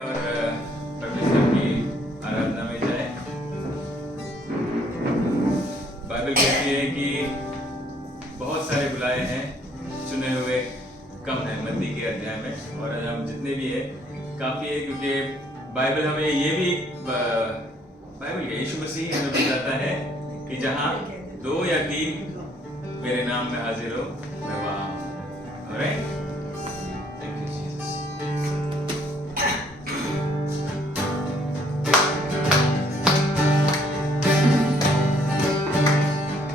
और परमेश्वर की आराधना में जाए। बाइबल कहती है कि बहुत सारे बुलाए हैं, चुने हुए कम है। मत्ती के अध्याय में और हम जितने भी है काफी है, क्योंकि बाइबल हमें ये भी बाइबल के यीशु मसीह हमें बताता है कि जहाँ 2 या 3 मेरे नाम में हाजिर हो मैं वहाँ हूँ। Alright, thank you Jesus.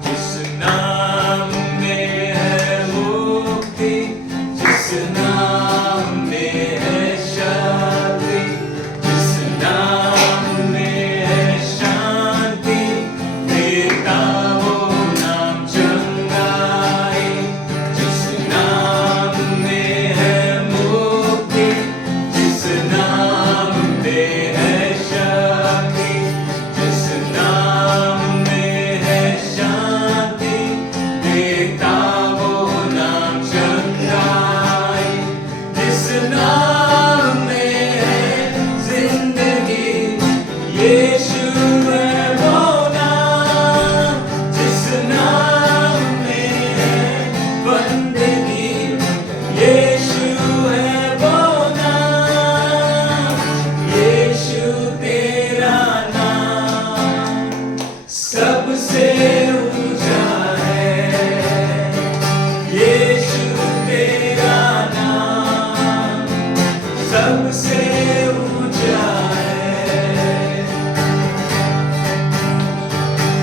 जिस नाम में है मुक्ति, जिस नाम में है शांति, जिस नाम में है शांति, देता वो नाम चंगाई। जिस नाम में है मुक्ति, जिस नाम में है शांति, जिस नाम में है शांति, देता वो नाम चंगाई। जिस नाम में है जिंदगी, यीशु है वो नाम। जिस नाम में है बंदगी, यीशु है वो नाम। यीशु तेरा नाम सबसे ऊंचा है। यीशु तेरा नाम सबसे ऊंचा है।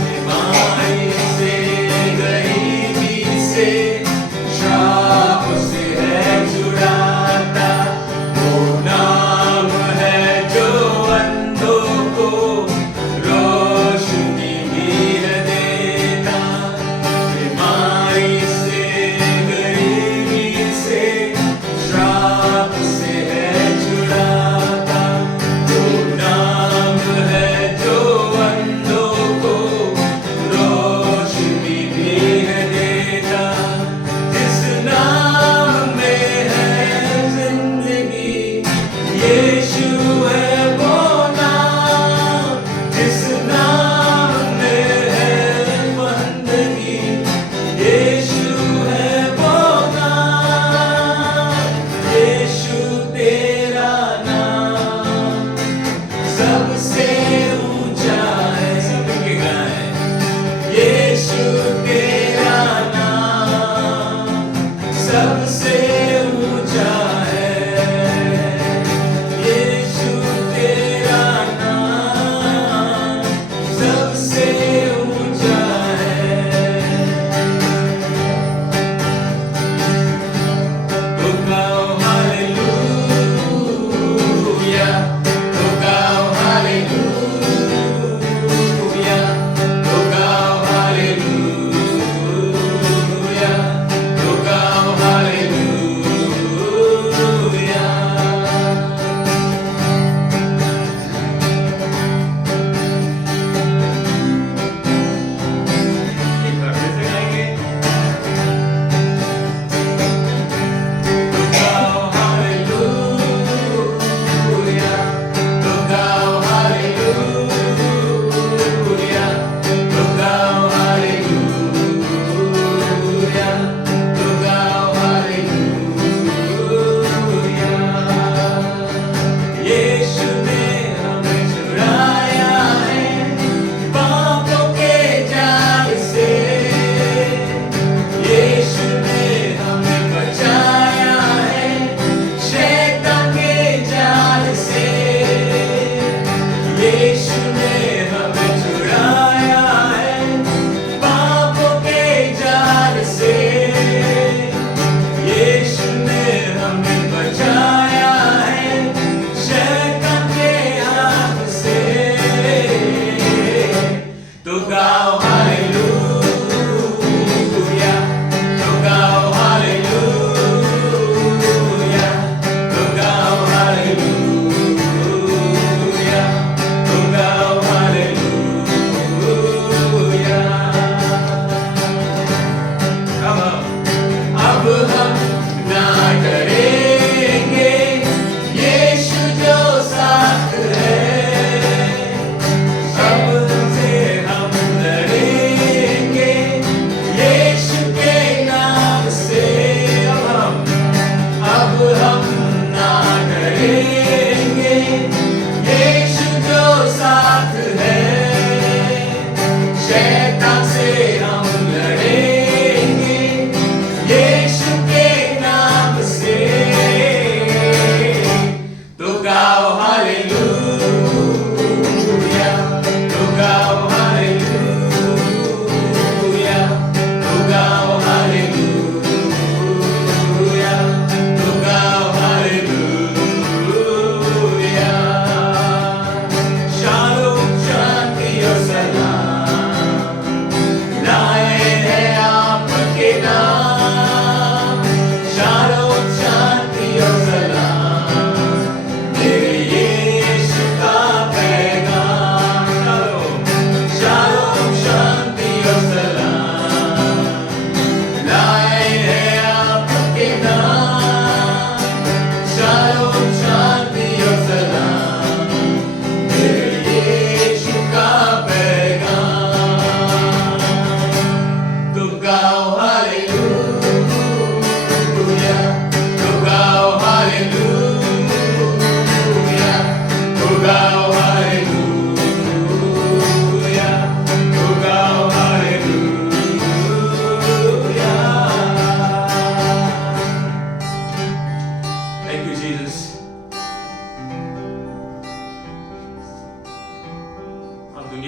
बीमारी से, गरीबी से, श्राप से है छुड़ाता। वो नाम है जो अंधों को रोशनी भी देता। बीमारी से, गरीबी से, श्राप से है छुड़ाता।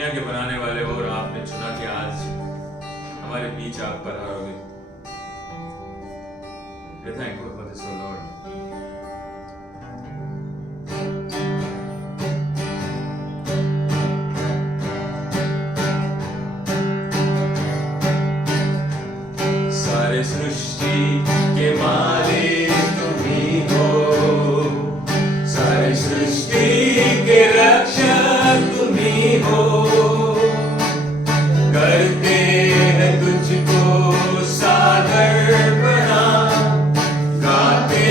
दुनिया के बनाने वाले हो और आपने चुना कि आज हमारे बीच आप पधारोगे। We're thankful for this, O Lord. सारे सृष्टि के मालिक तुम ही हो, सारे सृष्टि के रक्षक तुम ही हो, करते हैं तुझको सादर प्रणाम, गाते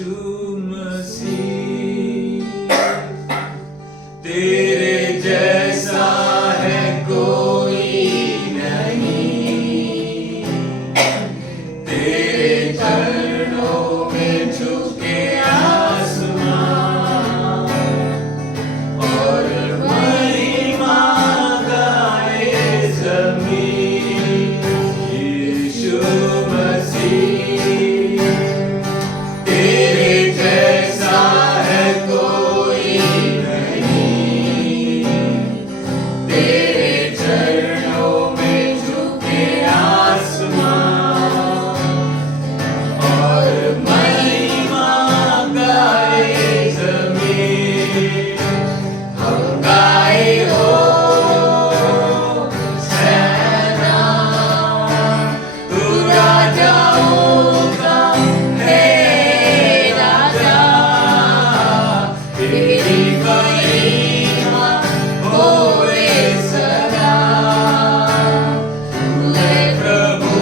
यीशु मसीह, तेरे जैसा है कोई नहीं, तेरे चरणों में झुके आसमान और महिमा गाए जमीन। यीशु मसीह, तेरे जैसा है कोई नहीं, तेरे चरणों में झुके आसमान और महिमा गाए जमीन। हम गाए हो सेना, तू राजाओं का है राजा, तेरी महिमा होए सदा। तू है प्रभु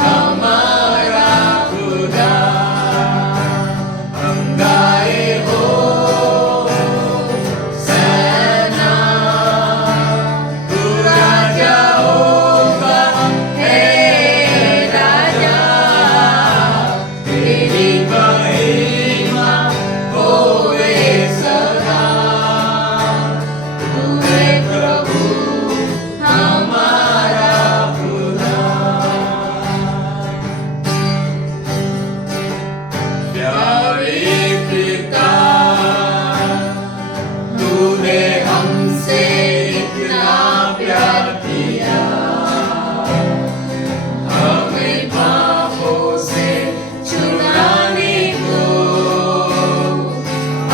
हमारा खुदा। हम गाए हो सेना, तू राजाओं का है राजा, तेरी महिमा होए सदा। तू है प्रभु हमारा खुदा। प्यारे पिता, तूने हमसे इतना प्यार किया, हमें पापों से छुड़ाने को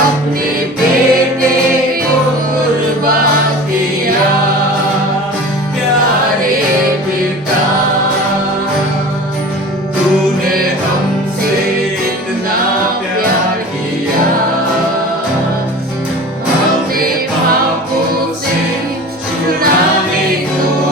अपने बेटे को कुर्बान किया। प्यारे पिता, तूने हमसे इतना प्यार किया, हमें पापों से छुड़ाने को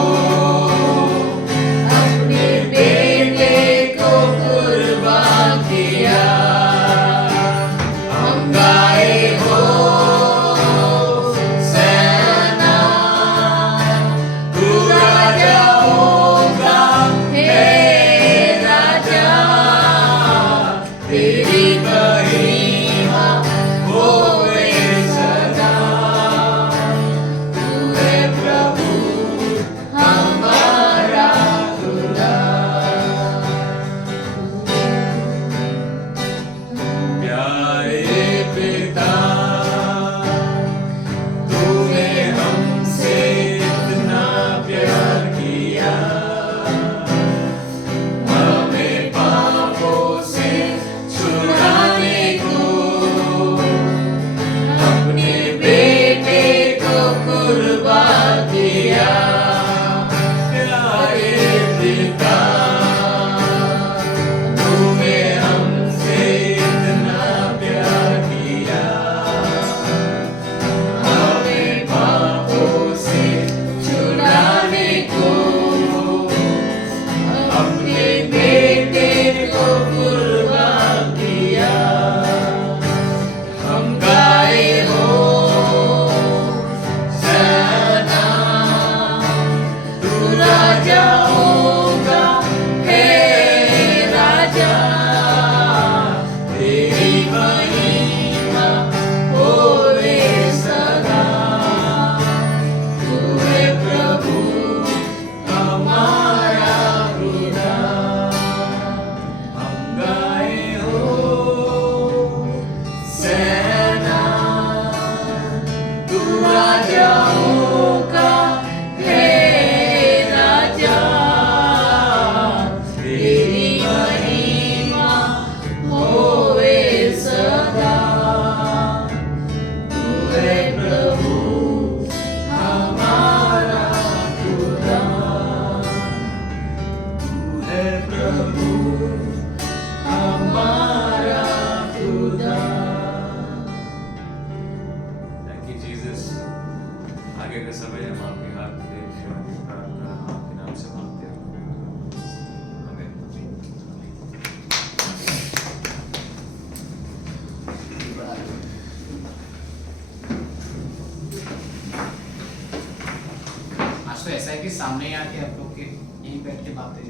सामने ही आके आप लोग के यहीं बैठ के बातें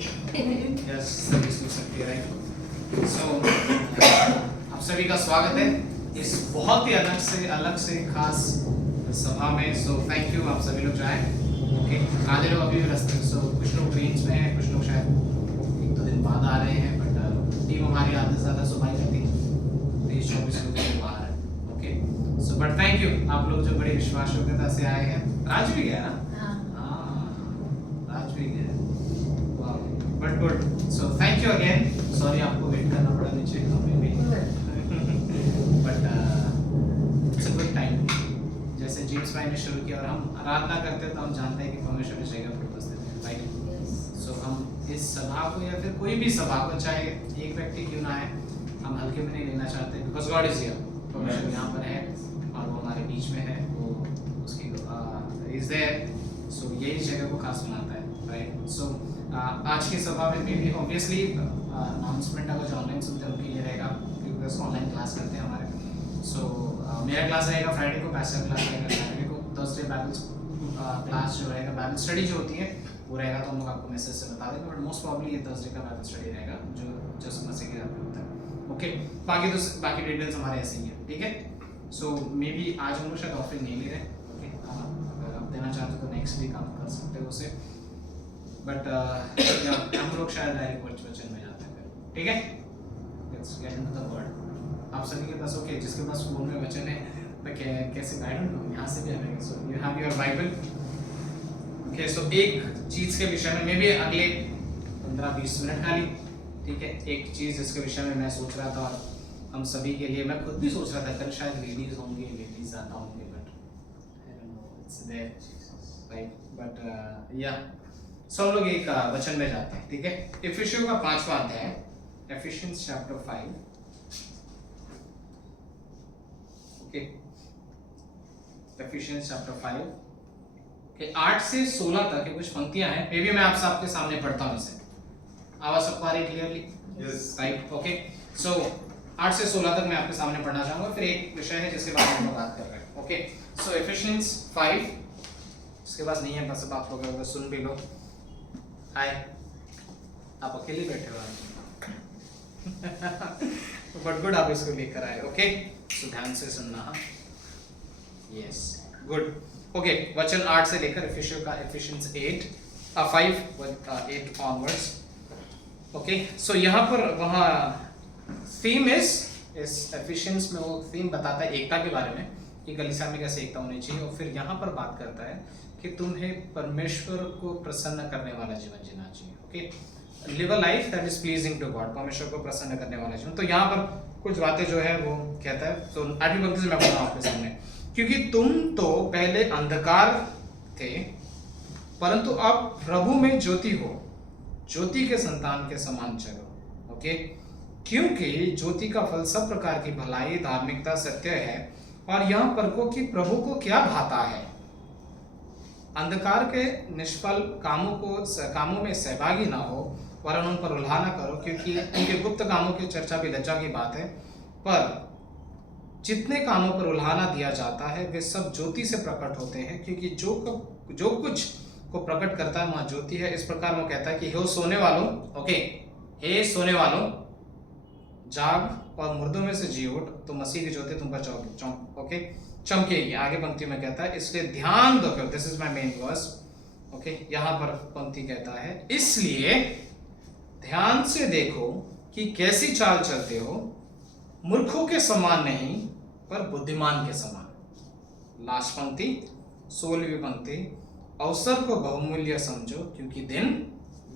यस सर्विस हो सकती है, राइट। सो आप सभी का स्वागत है इस बहुत ही अलग से खास सभा में। सो थैंक यू, आप सभी लोग जो आए। ओके, आधे लोग अभी भी रास्ते में, सो कुछ लोग ट्रेन्स में हैं, कुछ लोग शायद 1-2 दिन बाद आ रहे हैं, बट टीम हमारी आधे से ज़्यादा सुबह करती है, 23-24 लोग जो बाहर है। Okay, so but thank you, आप लोग जो बड़े विश्वास योग्यता से आए हैं। राज भी गया ना? हाँ, राज भी गया, but good. So thank you again, sorry आपको वेट करना पड़ा नीचे, हमें भी but it's a good time. जैसे जेम्स भाई ने शुरू किया और हम आराधना करते हैं तो हम जानते हैं कि परमेश्वर इस जगह पर उपस्थित है, राइट। सो हम इस सभा को या फिर कोई भी सभा को, चाहे एक व्यक्ति क्यों ना है, हम हल्के में नहीं लेना चाहते, बिकॉज गॉड इज हियर। परमेश्वर यहाँ पर है और वो हमारे बीच में है, वो उसकी इज देयर। सो यही जगह को खास बनाता है, राइट। सो आज की सभा में भी ऑब्वियसली अनाउंसमेंट अगर जो ऑनलाइन सुनते हैं उनके लिए रहेगा, क्योंकि ऑनलाइन क्लास करते हैं हमारे। सो मेरा क्लास रहेगा फ्राइडे को, पैसा क्लास रहेगा सैटरडे को, थर्सडे बाइबल क्लास जो रहेगा, बाइबल स्टडी जो होती है वो रहेगा, तो हम लोग आपको मैसेज से बता देंगे, बट मोस्ट प्रॉब्ली ये थर्सडे का बाइबल स्टडी रहेगा जो जस्ट मसीह के घर पे होता है। ओके, बाकी डिटेल्स हमारे ऐसे ही है, ठीक है। सो मे बी आज हम लोग शायद ऑफरिंग नहीं ले रहे, ओके, अगर आप देना चाहते हो तो नेक्स्ट वीक आप कर सकते हो उसे, बट हम लोग शायद डायरेक्ट वचन में जाते हैं, ठीक है। Let's get into the word. आप सभी के पास, ओके, जिसके पास फोन में वचन है, मैं कैसे, आई डोंट नो, यहाँ से भी आएंगे। So you have your Bible, okay. So एक चीज़ के विषय में, मे बी अगले 15-20 मिनट खाली, ठीक है, एक चीज़ जिसके विषय में मैं सोच रहा था और हम सभी के लिए, मैं खुद भी सोच रहा था, कल शायद लेडीज होंगे, लेडीज ज़्यादा होंगे, but I don't know, it's there, right. But या सब लोग एक वचन में जाते हैं, ठीक है। इफिसियों का 5वां अध्याय, efficiency chapter 5, okay, efficiency chapter 5 के 8 से 16 तक के कुछ पंक्तियां हैं, मे बी मैं आप सबके सामने पढ़ता हूं इसे। आवाज सबको आ रही clearly? Yes, right, okay. So 8 से 16 तक मैं आपके सामने पढ़ना चाहूंगा, फिर एक विषय है जिसके बारे में हम बात कर रहे हैं, ओके। सो एफिशियंस 5, इसके पास नहीं है, बस अब आप लोग अगर सुन भी लो। हाय, आप अकेले बैठे हो बट गुड, आप इसको लेकर आए, ओके। सो ध्यान से सुनना, यस, गुड, ओके। वचन 8 से लेकर एफिशियों का एफिशियंस 5 8 ऑनवर्ड्स, ओके। सो यहाँ पर वहाँ थीम इस एफिशियंस में वो थीम बताता है एकता के बारे में, कि कलीसिया में कैसे एकता होनी चाहिए, और फिर यहाँ पर बात करता है कि तुम्हें परमेश्वर को प्रसन्न करने वाला जीवन जीना चाहिए, okay. Live a life that is pleasing to God, परमेश्वर को प्रसन्न करने वाला जीवन। तो यहाँ पर कुछ बातें जो है वो कहता है, तो 8वीं पंक्ति से मैं पढ़ रहा हूं आपके सामने। क्योंकि तुम तो पहले अंधकार थे, परंतु अब प्रभु में ज्योति हो, ज्योति के संतान के समान चलो, ओके। क्योंकि ज्योति का फल सब प्रकार की भलाई, धार्मिकता, सत्य है, और यह परखो कि प्रभु को क्या भाता है। अंधकार के निष्फल कामों में सहभागी ना हो, वरन उन पर उल्हा न करो, क्योंकि उनके गुप्त कामों की चर्चा भी लज्जा की बात है। पर जितने कामों पर उल्हाना दिया जाता है वे सब ज्योति से प्रकट होते हैं, क्योंकि जो कुछ को प्रकट करता है वहाँ ज्योति है। इस प्रकार वो कहता है कि हे सोने वालों, ओके, हे सोने वालों, जाग और मुर्दों में से जी उठ, तो मसीह की ज्योति तुम पर चमकेगी। आगे पंक्ति में कहता है, इसलिए ध्यान दो, this is my main verse, okay. यहाँ पर पंक्ति कहता है, इसलिए ध्यान से देखो कि कैसी चाल चलते हो, मूर्खों के समान नहीं पर बुद्धिमान के समान। लास्ट पंक्ति, 16वीं पंक्ति, अवसर को बहुमूल्य समझो क्योंकि दिन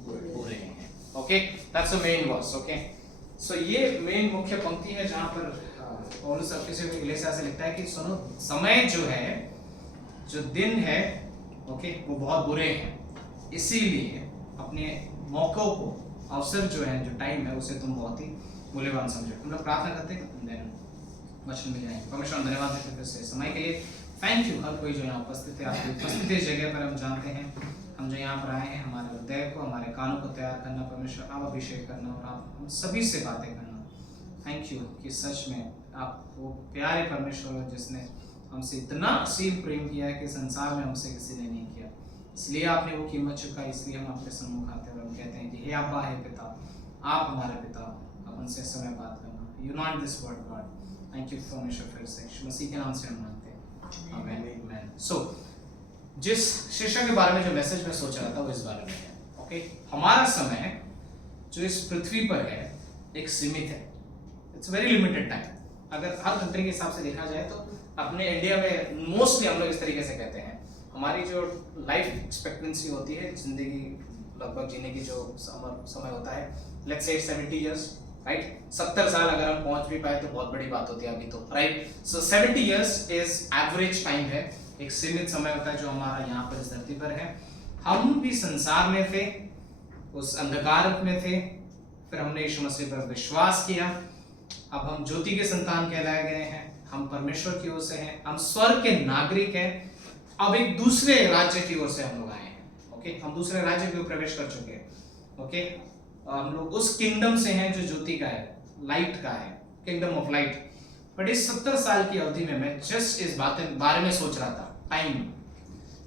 बुरे हैं, okay. That's a main verse, okay. So ये मेन मुख्य पंक्ति है जहां पर पौलुस एफिसियों के इग्लेसिया से लिखता है कि सुनो, समय जो है, जो दिन है, ओके, वो बहुत बुरे हैं, इसीलिए अपने मौकों को, अवसर जो है, जो टाइम है, उसे तुम बहुत ही मूल्यवान समझो। हम लोग प्रार्थना करते हैं, वचन मिल जाएंगे। परमेश्वर धन्यवाद देते हैं समय के लिए, थैंक यू। हर कोई जो यहाँ उपस्थित है, आपकी उपस्थिति इस जगह पर हम जानते हैं, हम जो यहाँ पर आए हैं, हमारे हृदय को, हमारे कानों को तैयार करना, परमेश्वर आप अभिषेक करना और आप हम सभी से बातें करना। थैंक यू कि सच में आप वो प्यारे परमेश्वर हो जिसने हमसे इतना असीम प्रेम किया है कि संसार में हमसे किसी ने नहीं किया। इसलिए आपने वो कीमत चुकाई, इसलिए हम आपके सम्मुख आते हैं और हम कहते हैं कि हे अब्बा, हे पिता, आप हमारे पिता, आप उनसे समय बात करना। You not this word God, thank you for यीशु मसीह के नाम से हम मांगते हैं, आमीन। सो जिस शिक्षा के बारे में जो मैसेज में सोच रहा था वो इस बारे में है, ओके। हमारा समय जो इस पृथ्वी पर है एक सीमित है, इट्स वेरी लिमिटेड टाइम। अगर हर कंट्री के हिसाब से देखा जाए तो अपने इंडिया में मोस्टली हम लोग इस तरीके से कहते हैं, हमारी जो लाइफ एक्सपेक्टेंसी होती है, जिंदगी लगभग जीने की जो समय होता है, लेट्स से 70 इयर्स, राइट। 70 साल अगर हम पहुंच भी पाए तो बहुत बड़ी बात होती है अभी तो, right. So 70 years is average time है, एक सीमित समय होता है जो हमारा यहाँ पर इस धरती पर है। हम भी संसार में थे, उस अंधकार में थे, फिर हमने यीशु मसीह पर विश्वास किया, अब हम ज्योति के संतान कहलाए गए हैं, हम परमेश्वर की ओर से हैं, हम स्वर्ग के नागरिक हैं। अब एक दूसरे राज्य की ओर से हम लोग आए हैं, ओके। हम दूसरे राज्य में प्रवेश कर चुके हैं, ओके। हम लोग उस किंगडम से हैं जो ज्योति का है, लाइट का है, किंगडम ऑफ लाइट। बट इस 70 साल की अवधि में मैं जस्ट इस बारे में सोच रहा था, टाइम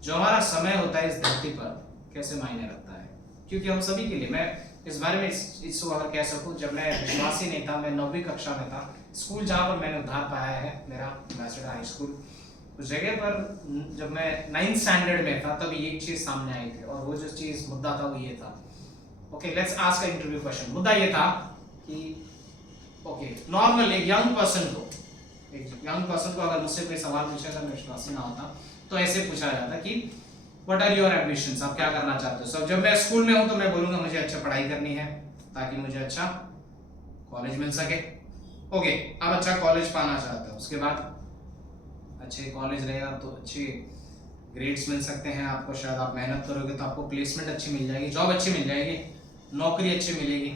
जो हमारा समय होता है इस धरती पर कैसे मायने रखता है। क्योंकि हम सभी के लिए, मैं इस बारे में इसको अगर कह सकूं, जब मैं विश्वासी नहीं था, मैं 9वीं कक्षा में था, स्कूल जहाँ पर मैंने उद्धार पाया है मेरा मैसेड हाई स्कूल, उस जगह पर जब मैं 9th स्टैंडर्ड में था तब एक चीज सामने आई थी, और वो जो चीज मुद्दा था वो ये था, okay. Let's ask a interview question. मुद्दा ये था कि ओके, नॉर्मल एक यंग पर्सन को अगर मुझसे कोई सवाल पूछा था, मैं विश्वासी ना होता, तो ऐसे पूछा जाता कि व्हाट आर योर एम्बिशंस, आप क्या करना चाहते हो। सब जब मैं स्कूल में हूं तो मैं बोलूंगा मुझे अच्छा पढ़ाई करनी है ताकि मुझे अच्छा कॉलेज मिल सके, ओके। आप अच्छा कॉलेज पाना चाहते हो, उसके बाद अच्छे कॉलेज रहेगा तो अच्छे ग्रेड्स मिल सकते हैं आपको, शायद आप मेहनत करोगे तो आपको प्लेसमेंट अच्छी मिल जाएगी, जॉब अच्छी मिल जाएगी, नौकरी अच्छी मिलेगी,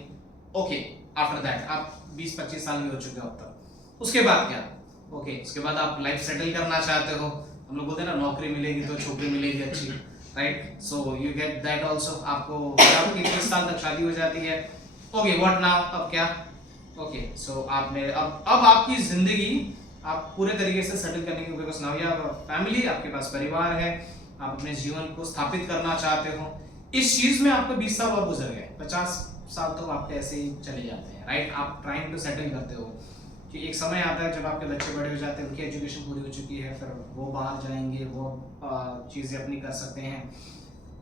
ओके। आफ्टर दैट आप 20-25 साल के हो चुके हो अब तक, उसके बाद क्या, ओके। उसके बाद आप लाइफ सेटल करना चाहते हो, हम लोग बोलते हैं ना नौकरी मिलेगी तो छोकरी मिलेगी अच्छी, right. So you get that also. आपकी 30 साल तक शादी हो जाती है, ओके। व्हाट नाउ, अब क्या, ओके। सो आपने अब आपकी जिंदगी आप पूरे तरीके से सेटल करने की, because now you have a family, आपके पास परिवार है, आप अपने जीवन को स्थापित करना चाहते हो। इस चीज में आपको 20 साल और गुजर गए, 50 साल तो आपके ऐसे ही चले जाते हैं, राइट। आप ट्राइंग टू सेटल करते हो कि एक समय आता है जब आपके बच्चे बड़े हो जाते हैं, उनकी एजुकेशन पूरी हो चुकी है, फिर वो बाहर जाएंगे, वो चीजें अपनी कर सकते हैं,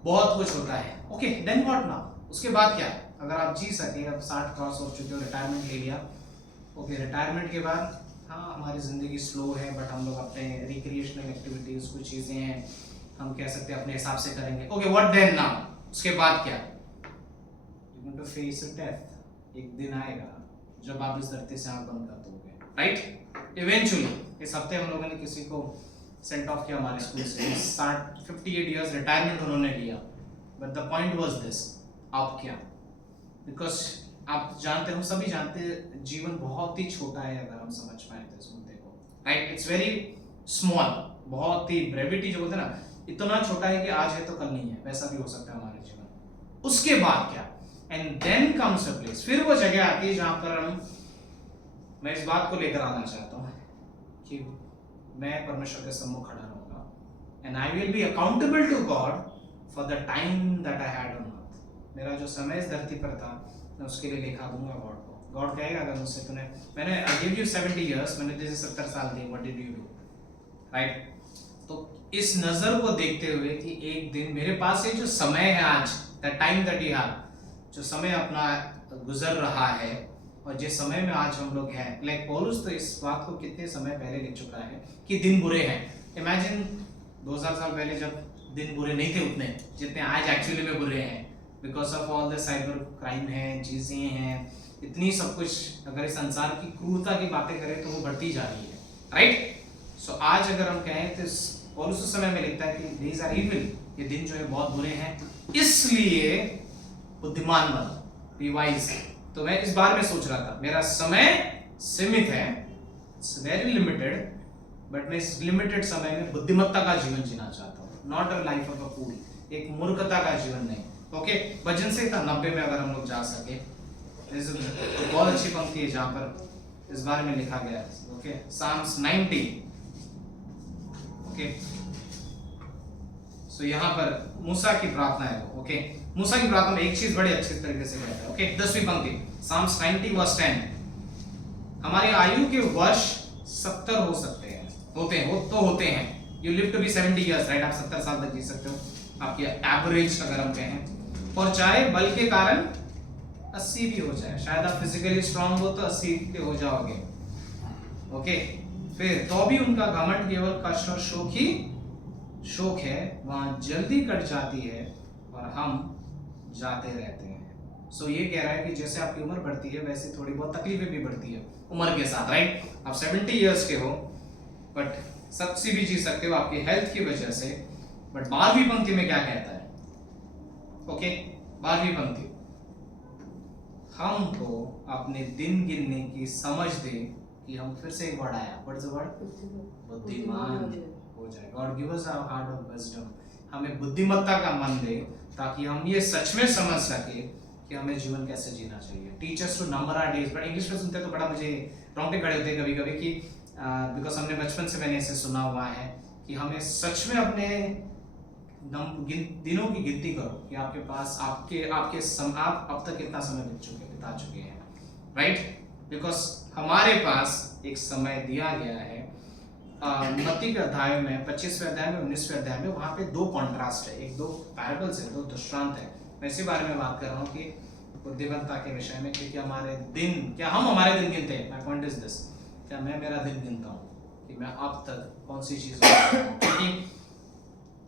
बहुत कुछ होता है, ओके। देन व्हाट नाउ, उसके बाद क्या, अगर आप जी सके, अब 60 क्रॉस हो चुके हो, रिटायरमेंट ले लिया, ओके। रिटायरमेंट के बाद हाँ हमारी ज़िंदगी स्लो है, बट हम लोग अपने रिक्रिएशनल एक्टिविटीज़, कुछ चीज़ें हैं हम कह सकते हैं अपने हिसाब से करेंगे, ओके। व्हाट देन नाउ, उसके बाद क्या, you going to face death. एक दिन आएगा जब आप इस धरती से आंख बंद कर दोगे, राइट। इवेंचुअली इस हफ्ते हम लोगों ने किसी को सेंट ऑफ किया हमारे स्कूल से, 58 इयर्स रिटायरमेंट उन्होंने लिया, but the point was this, आप क्या, बिकॉज आप जानते हो, सभी जानते हैं, जीवन बहुत ही छोटा है अगर हम समझ पाए तो इस मुद्दे को, राइट। इट्स वेरी स्मॉल, बहुत ही ब्रेविटी जो बोलते हैं ना, इतना छोटा है कि आज है तो कल नहीं है, वैसा भी हो सकता है हमारे जीवन। उसके बाद क्या, and then comes a place, फिर वो जगह आती है जहां पर मैं इस बात को लेकर आना चाहता हूँ कि मैं परमेश्वर के सम्मुख खड़ा रहूंगा, and I will be accountable to God for the time that I had on earth. मेरा जो समय इस धरती पर था मैं उसके लिए लेखा दूंगा गॉड को। गॉड कहेगा अगर मुझसे मैंने आई गिव यू 70 इयर्स, मैंने तुझे 70 साल दिए, what did you do, right. तो इस नजर को देखते हुए कि एक दिन मेरे पास ये जो समय है आज, the time that you have, जो समय अपना गुजर रहा है, और जिस समय में आज हम लोग हैं, लाइक पौलुस तो इस बात को कितने समय पहले लिख चुका है कि दिन बुरे हैं। इमेजिन 2000 साल पहले जब दिन बुरे नहीं थे उतने जितने आज एक्चुअली में बुरे हैं, because of all the cyber crime है, चीजें हैं, इतनी सब कुछ। अगर इस संसार की क्रूरता की बातें करें तो वो बढ़ती जा रही है, राइट। सो आज अगर हम कहें तो पौलुस उस समय में लिखता है कि दीज आर इविल, ये दिन जो है बहुत बुरे हैं, इसलिए बुद्धिमान बनो, बी वाइज। तो मैं इस बारे में सोच रहा था, मेरा समय सीमित है, इट्स वेरी लिमिटेड, बट मैं इस लिमिटेड समय में बुद्धिमत्ता का जीवन जीना चाहता हूँ, not a life of a fool, एक मूर्खता का जीवन नहीं, ओके। भजन से 90 में अगर हम लोग जा सके, तो बहुत अच्छी पंक्ति है जहां पर इस बारे में लिखा गया है, ओके। Psalms 90, okay. सो यहाँ पर मूसा की प्रार्थना है वो, ओके। मूसा की प्रार्थना में एक चीज बड़े अच्छे तरीके से कहता है, ओके। 10वीं पंक्ति, Psalms 90 verse 10, हमारे आयु के वर्ष 70 हो सकते हैं, होते हैं। You live to be 70 years, right? आप 70 साल तक जी सकते हो, आपकी एवरेज अगर हम कहें। और चाहे बल के कारण 80 भी हो जाए, शायद आप फिजिकली स्ट्रांग हो तो 80 के हो जाओगे, ओके। फिर तो भी उनका घमंड केवल कष्ट और शोक है, वहां जल्दी कट जाती है और हम जाते रहते हैं। सो ये कह रहा है कि जैसे आपकी उम्र बढ़ती है वैसे थोड़ी बहुत तकलीफें भी बढ़ती है उम्र के साथ, राइट? आप 70 इयर्स के हो बट 70 भी जी सकते हो आपकी हेल्थ की वजह से। बट 12वीं पंक्ति में क्या कहता है, ओके? 12वीं पंक्ति, हमको अपने दिन गिनने की समझ दे कि हम, फिर से एक वर्ड आया, व्हाट इज द वर्ड? बुद्धिमान हो जाए। God give us a heart of wisdom, हमें बुद्धिमत्ता का मन दे ताकि हम ये सच में समझ सके कि हमें जीवन कैसे जीना चाहिए। Teach us to number our days. But English में सुनते तो बड़ा मुझे रोंगटे खड़े होते हैं कभी-कभी कि बिकॉज हमने बचपन से मैंने इसे सुना हुआ है कि हमें सच में अपने दिनों की गिनती करो कि आपके पास आप अब तक कितना समय बिता चुके हैं, राइट? बिकॉज हमारे पास एक समय दिया गया है। मत्ती के अध्याय में 25वें अध्याय में 19वें अध्याय में वहां पे दो कॉन्ट्रास्ट है, एक दो पैराबल्स है, दो दृष्टांत है। मैं इसी बारे में बात कर रहा हूँ कि बुद्धिमत्ता के विषय में, क्योंकि हमारे दिन, क्या हम हमारे दिन गिनते हैं? माय पॉइंट इज दिस, क्या मैं मेरा दिन गिनता हूँ कि मैं अब तक कौन सी चीज, क्योंकि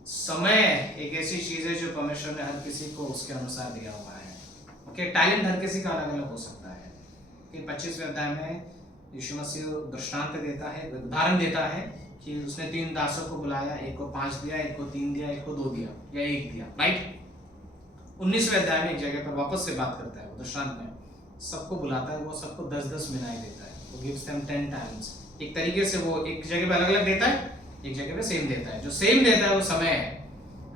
समय एक ऐसी चीज है जो परमेश्वर ने हर किसी को उसके अनुसार दिया हुआ है, ओके? टैलेंट हर किसी का अलग अलग हो सकता है। कि 25वें अध्याय में यीशु मसीह दृष्टांत देता है, उदाहरण देता है कि उसने 3 दासों को बुलाया, एक को 5 दिया, एक को 3 दिया, एक को 2 दिया या 1 दिया, राइट? 19वें अध्याय में एक जगह पर वापस से बात करता है, वो दृष्टांत में सबको बुलाता है, वो सबको 10-10 मिनाई देता है, वो गिव्स देम 10 टैलेंट्स। एक तरीके से वो एक जगह पे अलग अलग देता है, एक जगह पे सेम देता है। जो सेम देता है वो समय है।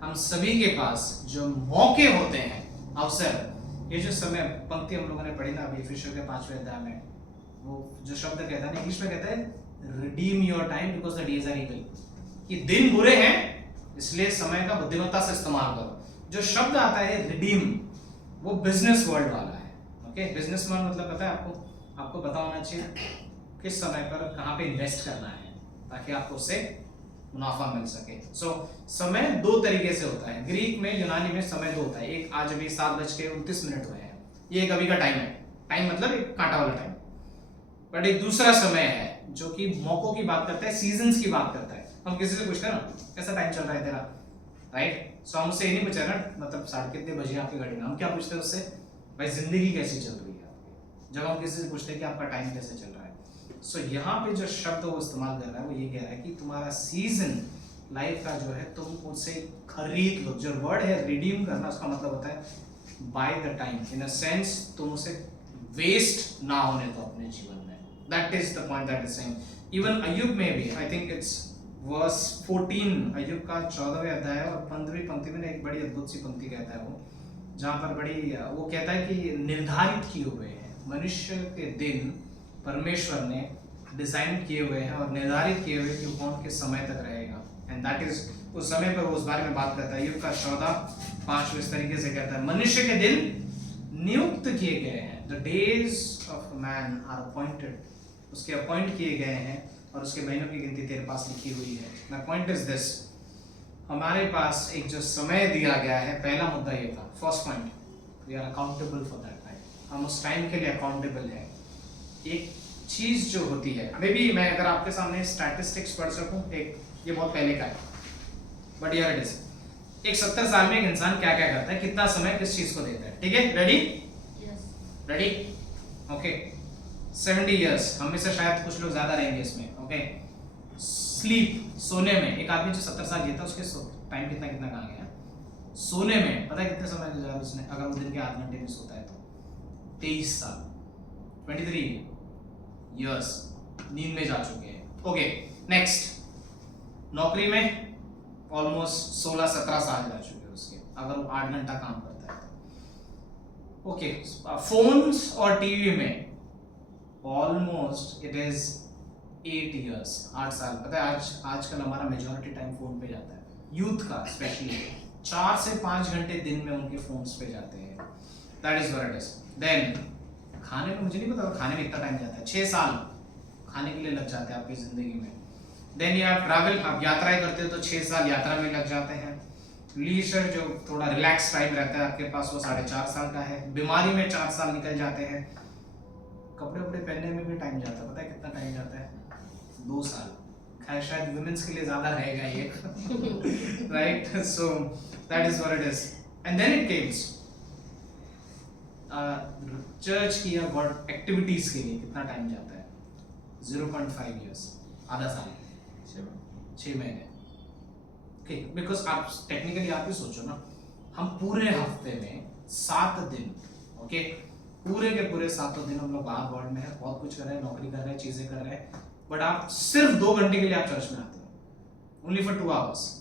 हम सभी के पास जो मौके होते हैं, अवसर, ये जो समय पंक्ति हम लोगों ने पढ़ी ना अभी इफिसियों के 5वें अध्याय में, वो जो शब्द कहता है ना, इंग्लिश में कहता है redeem your time because the days are evil, कि दिन बुरे हैं इसलिए समय का बुद्धिमत्ता से इस्तेमाल करो। जो शब्द आता है रिडीम, वो बिजनेस वर्ल्ड वाला है, ओके? बिजनेसमैन मतलब पता है आपको पता होना चाहिए किस समय पर कहाँ पे इन्वेस्ट करना है ताकि आपको उससे मुनाफा मिल सके। सो समय 2 तरीके से होता है। ग्रीक में, यूनानी में समय 2 होता है। एक आज अभी 7:29 हुए हैं, ये एक अभी का टाइम है, टाइम मतलब एक कांटा वाला टाइम। बट एक दूसरा समय है जो कि मौकों की बात करता है, सीजन्स की बात करता है। हम किसी से पूछते हैं ना, कैसा टाइम चल रहा है तेरा, राइट? सो हम उससे ये नहीं पूछ रहे ना, मतलब 7:30 बजे आपकी घड़ी में, हम क्या पूछते हैं उससे, भाई जिंदगी कैसी चल रही है आपकी। जब हम किसी से पूछते हैं कि आपका टाइम कैसे चल रहा है, सो यहाँ पे जो शब्द वो इस्तेमाल कर रहा है वो ये कह रहा है कि तुम्हारा सीजन लाइफ का जो है तुम उससे खरीद लो। जो वर्ड है रिडीम करना, उसका मतलब होता है by the time, in a sense तुम उसे वेस्ट ना होने दो अपने जीवन में। That is the point that is saying. Even अय्यूब में भी, आई थिंक इट्स वर्स 14, अय्यूब का 14वें अध्याय और 15वीं पंक्ति में एक बड़ी अद्भुत सी पंक्ति कहता है वो, जहाँ पर वो कहता है कि निर्धारित किए हुए हैं मनुष्य के दिन, परमेश्वर ने डिजाइन किए हुए हैं और निर्धारित किए हुए कि कौन किस समय तक रहेगा, एंड दैट इज, उस समय पर वो उस बारे में बात करता है। अय्यूब का 14:5 इस तरीके से कहता है, मनुष्य के दिन नियुक्त किए गए हैं, the days of man are appointed, उसके अपॉइंट किए गए हैं और उसके महीनों की गिनती तेरे पास लिखी हुई है। माय पॉइंट इज दिस, हमारे पास एक जो समय दिया गया है, पहला मुद्दा ये था, first point, we are accountable for that time, हम उस टाइम के लिए अकाउंटेबल है। एक चीज जो होती है, अभी भी मैं अगर आपके सामने स्टैटिस्टिक्स पढ़ सकूं, एक ये बहुत पहले का है बट यार इट इज, एक 70 साल में एक इंसान क्या क्या करता है, कितना समय किस चीज को देता है, ठीक है? रेडी? रेडी? ओके। 70 इयर्स, हम में से शायद कुछ लोग ज्यादा रहेंगे इसमें, ओके? स्लीप, सोने में, एक आदमी जो 70 साल जीता उसके टाइम कितना कहाँ गया? सोने में पता है कितने समय गुजारा उसने, अगर वो दिन के 8 घंटे में सोता है तो 23 साल, 23 इयर्स नींद में जा चुके हैं। ओके, नेक्स्ट, नौकरी में ऑलमोस्ट 16-17 साल जा चुके हैं उसके, अगर वो 8 घंटा काम करता है तो। ओके, फोन्स और टीवी में ऑलमोस्ट इट इज 8 इयर्स, 8 साल। पता है आजकल हमारा मेजॉरिटी टाइम फोन पे जाता है, यूथ का स्पेशली 4 से 5 घंटे दिन में उनके फोन्स पे जाते हैं। That is what it is. Then खाने में मुझे नहीं पता खाने में इतना टाइम जाता है, 6 साल खाने के लिए लग जाते हैं आपकी जिंदगी में। देन ये आप ट्रैवल, आप यात्राएं करते हो तो 6 साल यात्रा में लग जाते हैं। लीजर जो थोड़ा रिलैक्स टाइम रहता है आपके पास वो 4.5 साल का है। बीमारी में 4 साल निकल जाते हैं। कपड़े वपड़े पहनने में भी टाइम जाता है, पता है कितना टाइम जाता है? 2 साल। खैर शायद वुमेन्स के लिए ज्यादा रहेगा ये right. So that is what it is. And then it comes church की या गॉड एक्टिविटीज के लिए कितना टाइम जाता है? 0.5 इयर्स, आधा साल, 6 महीने। ठीक, बिकॉज आप टेक्निकली आप ही सोचो ना, हम पूरे हफ्ते में 7 दिन, ओके, पूरे के पूरे 7 दिन हम लोग बाहर वर्ल्ड में है, बहुत कुछ कर रहे हैं, नौकरी कर रहे हैं, चीजें कर रहे हैं, बट आप सिर्फ 2 घंटे के लिए आप चर्च में आते हो, only for 2 hours.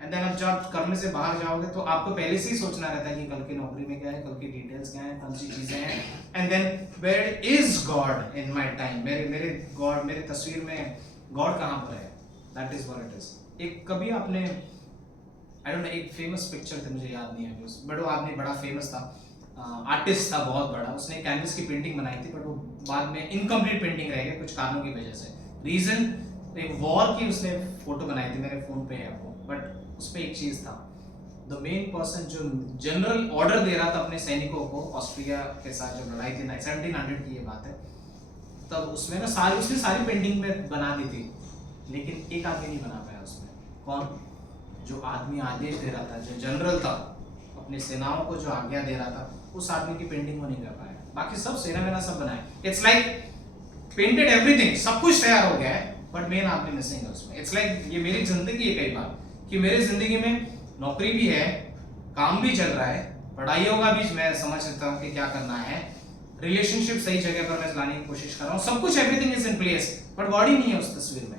And then आप जब करने से बाहर जाओगे तो आपको पहले से ही सोचना रहता है कि कल की नौकरी में क्या है, कल की डिटेल्स क्या है, कौन सी चीजें हैं। And then where is God in my time, मेरे गॉड, मेरे तस्वीर में गॉड कहाँ पर है? That is what it is. एक कभी आपने, आई डोंट नो, एक फेमस पिक्चर थे, मुझे याद नहीं है, बट वो आदमी बड़ा फेमस था, आर्टिस्ट था बहुत बड़ा, उसने कैनवस की पेंटिंग बनाई थी, बट वो बाद में इनकम्प्लीट पेंटिंग रह गई कुछ कारणों की वजह से। रीजन, एक वॉर की उसने फोटो बनाई थी, मेरे फोन पे है वो, बट उसमें एक चीज था, द मेन पर्सन जो जनरल ऑर्डर दे रहा था अपने सैनिकों को, ऑस्ट्रिया के साथ जब लड़ाई थी 1700 की ये बात है, तब उसमें ना उसने सारी पेंटिंग में बना दी थी, लेकिन एक आदमी नहीं बना पाया उसमें। कौन? जो आदमी आदेश दे रहा था, जो जनरल था, अपने सेनाओं को जो आज्ञा दे रहा था, उस आदमी की पेंटिंग वो नहीं कर पाया। बाकी सब सेना वेना सब बनाए, इट्स लाइक पेंटेड एवरीथिंग, सब कुछ तैयार हो गया है, बट मेन आदमी मिसिंग है उसमें। इट्स लाइक ये मेरी जिंदगी है कई बार कि मेरी जिंदगी में नौकरी भी है, काम भी चल रहा है, पढ़ाइयों का भी मैं समझ सकता हूँ कि क्या करना है, रिलेशनशिप सही जगह पर मैं लाने की कोशिश कर रहा हूँ, सब कुछ everything is in place, but God ही नहीं है उस तस्वीर में।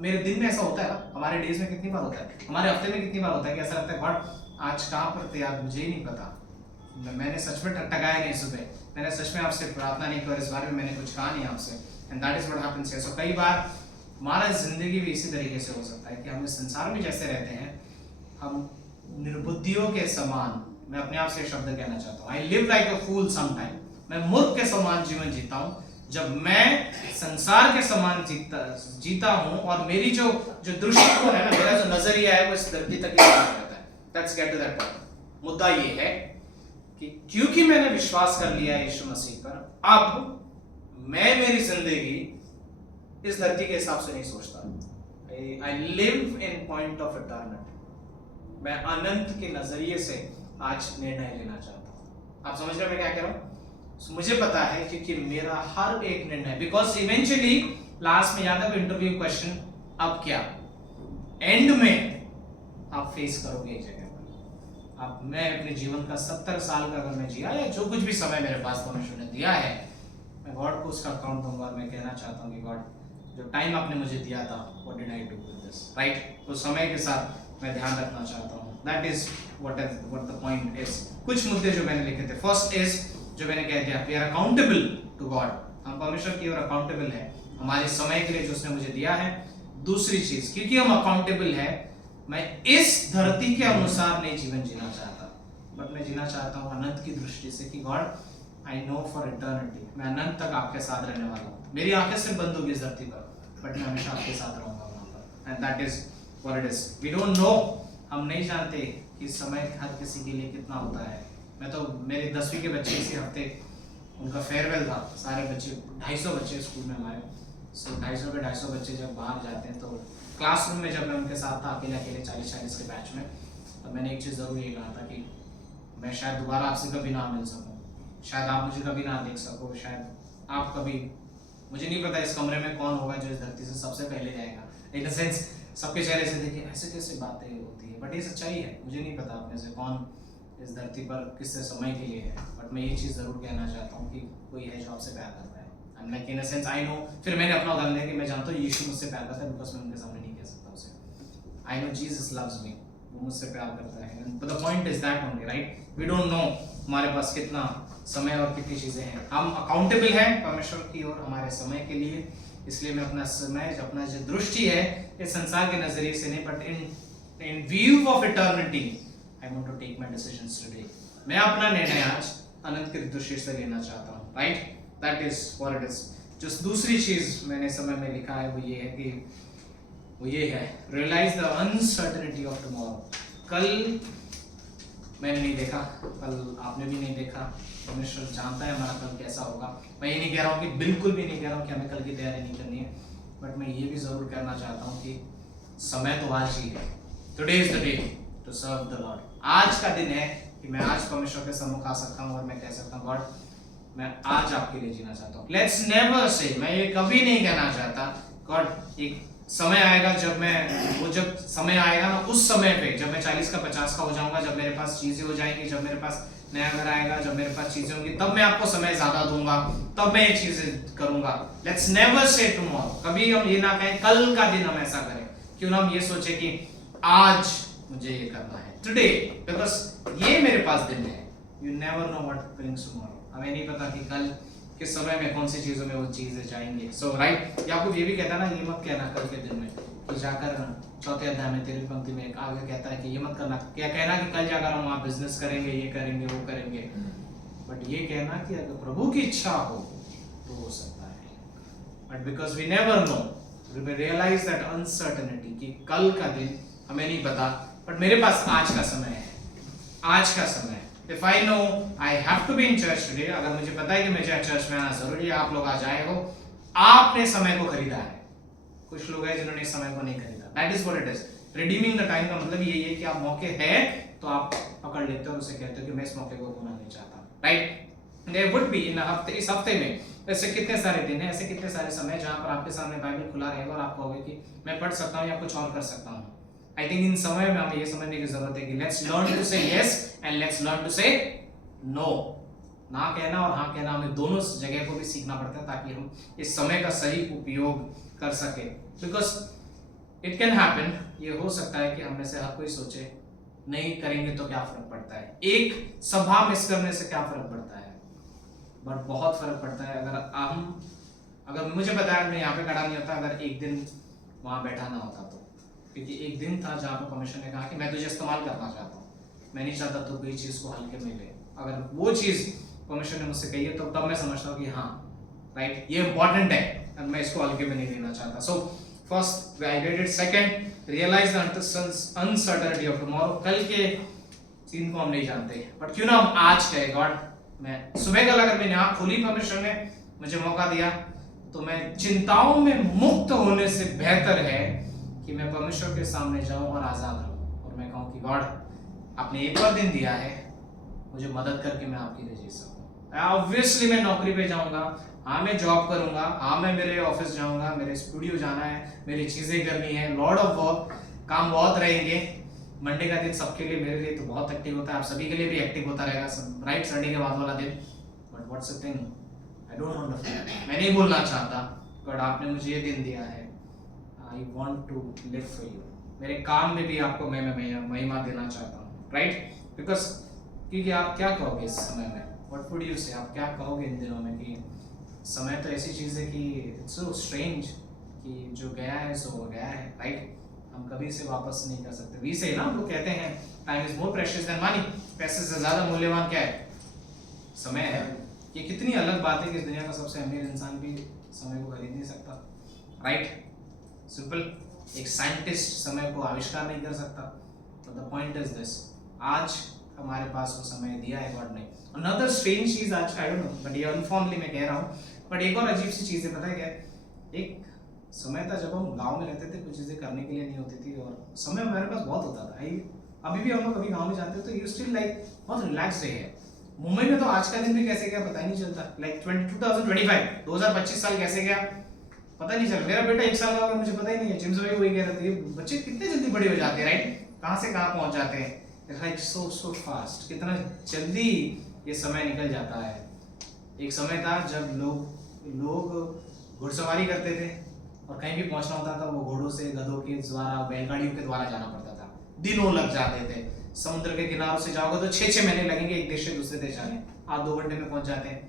मेरे दिन में ऐसा होता है ना, हमारे डेज में कितनी बार होता है, हमारे हफ्ते में कितनी बार होता है कि ऐसा लगता है गॉड आज कहाँ पर थे यार, मुझे ही नहीं पता, मैंने सच में टकटकाया नहीं सुबह, मैंने सच में आपसे प्रार्थना नहीं की और इस बारे में मैंने कुछ कहा नहीं आपसे। And that is what happens here. So कई बार हमारा जिंदगी भी इसी तरीके से हो सकता है कि हम इस संसार में जैसे रहते हैं, हम निर्बुद्धियों के समान, मैं अपने आप से शब्द कहना चाहता हूँ, I live like a fool sometime, मैं मूर्ख के समान जीवन जीता हूँ जब मैं संसार के समान जीता हूँ, और मेरी जो दृष्टिकोण है ना, मेरा जो नजरिया है वो इस धरती तक ही रहता है। Let's get to that point. मुद्दा ये है कि क्योंकि मैंने विश्वास कर लिया है यीशु मसीह पर, अब मैं मेरी जिंदगी इस धरती के हिसाब से नहीं सोचता। I live in point of eternity, मैं अनंत के नजरिए से आज निर्णय लेना चाहता हूँ। आप समझ रहे हैं मैं क्या कह रहा हूँ? मुझे पता है क्योंकि मेरा हर एक निर्णय, बिकॉज इवेंचुअली लास्ट में याद है इंटरव्यू क्वेश्चन, अब क्या, एंड में आप फेस करोगे एक जगह पर। अब मैं अपने जीवन का 70 साल का अगर मैं जिया, या जो कुछ भी समय मेरे पास परमेश्वर ने दिया है, मैं गॉड को उसका अकाउंट दूंगा, और मैं कहना चाहता हूँ कि गॉड, जो टाइम आपने मुझे दिया था, what did I do with this, right? उस समय के साथ मैं ध्यान रखना चाहता हूँ। That is what the point is. कुछ मुद्दे जो मैंने लिखे थे, फर्स्ट इज, जो मैंने कह दिया, we are accountable to God, हम परमेश्वर की ओर अकाउंटेबल है हमारे समय के लिए जो उसने मुझे दिया है। दूसरी चीज, क्योंकि हम अकाउंटेबल है, मैं इस धरती के अनुसार नहीं जीवन जीना चाहता, बट मैं जीना चाहता हूँ अनंत की दृष्टि से, कि God I know for eternity, मैं अनंत तक आपके साथ रहने वाला हूँ। मेरी आंखें सिर्फ बंद होगी इस धरती पर, बट मैं हमेशा आपके साथ रहूंगा वहां पर। And that is what it is. We don't know, हम नहीं जानते कि समय हर किसी के लिए कितना होता है। मैं तो, मेरे 10वीं के बच्चे इसी हफ्ते उनका फेयरवेल था, सारे बच्चे, 250 बच्चे स्कूल में हमारे, सो 250 बच्चे जब बाहर जाते हैं, तो क्लासरूम में जब मैं उनके साथ था अकेले 40-40 के बैच में, तब मैंने एक चीज़ ज़रूर ये कहा था कि मैं शायद दोबारा आपसे कभी ना मिल सकूं, शायद आप मुझे कभी ना देख सको, शायद आप कभी, मुझे नहीं पता इस कमरे में कौन होगा जो इस धरती से सबसे पहले जाएगा, इन द सेंस सबके चेहरे से देखिए ऐसे कैसे बातें होती है, बट ये सच्चाई है। मुझे नहीं पता आप में से कौन इस धरती पर किससे समय के लिए है, बट मैं ये चीज़ ज़रूर कहना चाहता हूँ कि कोई है जो आपसे प्यार करता है। I am like in a sense I know, फिर मैंने अपना उदाहरण दिया कि मैं जानता हूँ यीशु मुझसे प्यार करता है, बिकॉज मैं उनके सामने नहीं कह सकता उसे। I know Jesus loves me, वो मुझसे प्यार करता है। But the point is that only, right? We don't know हमारे पास कितना समय और कितनी चीज़ें हैं। हम अकाउंटेबल हैं परमेश्वर की ओर हमारे समय के लिए, इसलिए मैं अपना समय, अपना जो दृष्टि है इस संसार के नजरिए से नहीं, but in in view of eternity, I want to take my decisions today. मैं अपना निर्णय आज अनंत की दृष्टि से लेना चाहता हूँ, right? That is what it is. जो दूसरी चीज मैंने समय में लिखा है वो ये है realize the uncertainty of tomorrow. कल मैंने नहीं देखा, कल आपने भी नहीं देखा, परमेश्वर जानता है हमारा कल कैसा होगा। मैं ये नहीं कह रहा हूँ कि बिल्कुल भी नहीं कह रहा हूँ कि हमें कल की तैयारी नहीं करनी है, बट मैं ये भी जरूर कहना चाहता हूँ कि समय तो आज ही है। Today is the day to serve the Lord. आज का दिन है कि मैं आज परमेश्वर के सम्मुख आ सकता हूँ और मैं कह सकता हूँ गॉड मैं आज आपके लिए जीना चाहता हूँ। लेट्स नेवर से, मैं ये कभी नहीं कहना चाहता गॉड एक समय आएगा जब समय आएगा ना, उस समय पे जब मैं 40 का 50 का हो जाऊंगा, जब मेरे पास चीजें हो जाएंगी, जब मेरे पास नया घर आएगा, जब मेरे पास चीजें होंगी, तब मैं आपको समय ज्यादा दूंगा, तब मैं ये चीजें करूंगा। लेट्स नेवर से टुमारो, कभी हम ये ना कहें कल का दिन हम ऐसा करें, क्यों ना हम ये सोचे कि आज मुझे ये करना है, टुडे, बिकॉज ये मेरे पास दिन है। You never know what brings tomorrow, हमें नहीं पता कि कल किस समय में कौन सी चीजों में वो चीजें जाएंगे। सो राइट, याकूब ये भी कहता है ना, ये मत कहना कल के दिन में कि जाकर 4 अध्याय में 13वीं पंक्ति में एक आगे कहता है कि ये मत करना, क्या कहना कि कल जाकर हम वहाँ बिजनेस करेंगे, ये करेंगे, वो करेंगे, बट ये कहना कि अगर प्रभु की इच्छा हो तो हो सकता है। But because we never know, we realise that uncertainty कि कल का दिन हमें नहीं पता, बट मेरे पास आज का समय है, आज का समय। If I know I have to be in church today, अगर मुझे पता है कि मुझे चर्च में आना जरूरी है, आप लोग आ जाए हो, आपने समय को खरीदा है। कुछ लोग हैं जिन्होंने समय को नहीं खरीदा। That is what it is. Redeeming the time का मतलब यही है कि आप मौके है तो आप पकड़ लेते हो और उसे कहते हो कि मैं इस मौके को खोना नहीं चाहता। Right? There would be in इस हफ्ते में ऐसे कितने सारे दिन हैं, ऐसे कितने सारे समय जहाँ पर आपके सामने बाइबल खुला रहेगा और आप कहोगे कि मैं पढ़ सकता हूँ या कुछ और कर सकता हूँ। आई थिंक इन समय में हमें ये समझने की जरूरत है कि let's learn to say yes and let's learn to say no. ना कहना और हाँ कहना, हमें दोनों जगह को भी सीखना पड़ता है ताकि हम इस समय का सही उपयोग कर सके। बिकॉज इट कैन हैपन, ये हो सकता है कि हम में से हर कोई सोचे नहीं करेंगे तो क्या फर्क पड़ता है, एक सभा मिस करने से क्या फर्क पड़ता है, बट बहुत फर्क पड़ता है। अगर मुझे पता है मैं यहाँ पे खड़ा नहीं होता अगर एक दिन वहां बैठा ना होता तो, क्योंकि एक दिन था जहाँ पे परमेश्वर ने कहा कि मैं तुझे इस्तेमाल करना चाहता हूँ, मैं नहीं चाहता तू कोई चीज को हल्के में ले। अगर वो चीज परमेश्वर ने मुझसे कही है तो तब मैं समझता हूँ कि हाँ राइट ये इंपॉर्टेंट है और मैं इसको हल्के में नहीं लेना चाहता। So first I read it, second realise the uncertainty of tomorrow, कल के सीन को हम नहीं जानते, बट क्यों ना हम आज कहे गॉड मैं सुबह कल अगर मैंने आँख खोली, परमेश्वर ने मुझे मौका दिया, तो मैं चिंताओं में मुक्त होने से बेहतर है कि मैं परमेश्वर के सामने जाऊं और आजाद रहूं और मैं कहूं कि गॉड आपने एक और दिन दिया है, मुझे मदद करके मैं आपके लिए जी सकूं। ऑब्वियसली मैं नौकरी पे जाऊंगा, हाँ मैं जॉब करूंगा, हाँ मैं मेरे ऑफिस जाऊंगा, मेरे स्टूडियो जाना है, मेरी चीजें करनी है, लॉर्ड ऑफ वर्क, काम बहुत रहेंगे। मंडे का दिन सबके लिए, मेरे लिए तो बहुत एक्टिव होता है, आप सभी के लिए भी एक्टिव होता रहेगा राइट, संडे के बाद वाला दिन। But what's the thing, I don't understand, मैं नहीं बोलना चाहता गॉड आपने मुझे ये दिन दिया है, I want to live for you, मेरे काम में भी आपको मैं महिमा देना चाहता हूँ राइट। बिकॉज क्योंकि आप क्या कहोगे इस समय में, व्हाट वुड यू से, आप क्या कहोगे इन दिनों में कि समय तो ऐसी चीज़ है कि इट्स सो स्ट्रेंज कि जो गया है सो गया है राइट, हम कभी इसे वापस नहीं कर सकते। वी से ना हम लोग कहते हैं time is more precious than money, पैसे से ज़्यादा मूल्यवान क्या है, समय है। ये कितनी अलग बात है कि इस दुनिया का सबसे अमीर इंसान भी समय को खरीद नहीं सकता राइट। सिंपल, एक साइंटिस्ट समय को आविष्कार नहीं कर सकता, तो द पॉइंट इज दिस, आज हमारे पास वो समय दिया है गॉड ने। अनदर स्ट्रेंज चीज आज आई डोंट नो, बट ये अनफॉर्मली मैं कह रहा हूँ, बट एक और अजीब सी चीज है, पता है क्या, एक समय था जब हम गांव में रहते थे, कुछ चीजें करने के लिए नहीं होती थी और समय हमारे पास बहुत होता था। अभी भी हम लोग कभी गाँव में जाते हैं तो यू स्टिल लाइक बहुत रिलैक्स डे है। मुंबई में तो आज का दिन भी कैसे गया पता ही नहीं चलता, लाइक 2025 साल कैसे गया पता नहीं चल। मेरा बेटा 1 साल का होगा, मुझे पता ही नहीं है। जिम्स भाई वही कह रहे थे, बच्चे कितने जल्दी बड़े हो जाते हैं राइट, कहाँ से कहाँ पहुंच जाते हैं राइट, सो फास्ट, कितना जल्दी ये समय निकल जाता है। एक समय था जब लोग घुड़सवारी करते थे और कहीं भी पहुंचना होता था वो घोड़ों से, गधों के द्वारा, बैलगाड़ियों के द्वारा जाना पड़ता था, दिनों लग जाते थे। समुद्र के किनारों से जाओगे तो 6-6 महीने लगेंगे एक देश से दूसरे देश जाने, आप 2 घंटे में पहुंच जाते हैं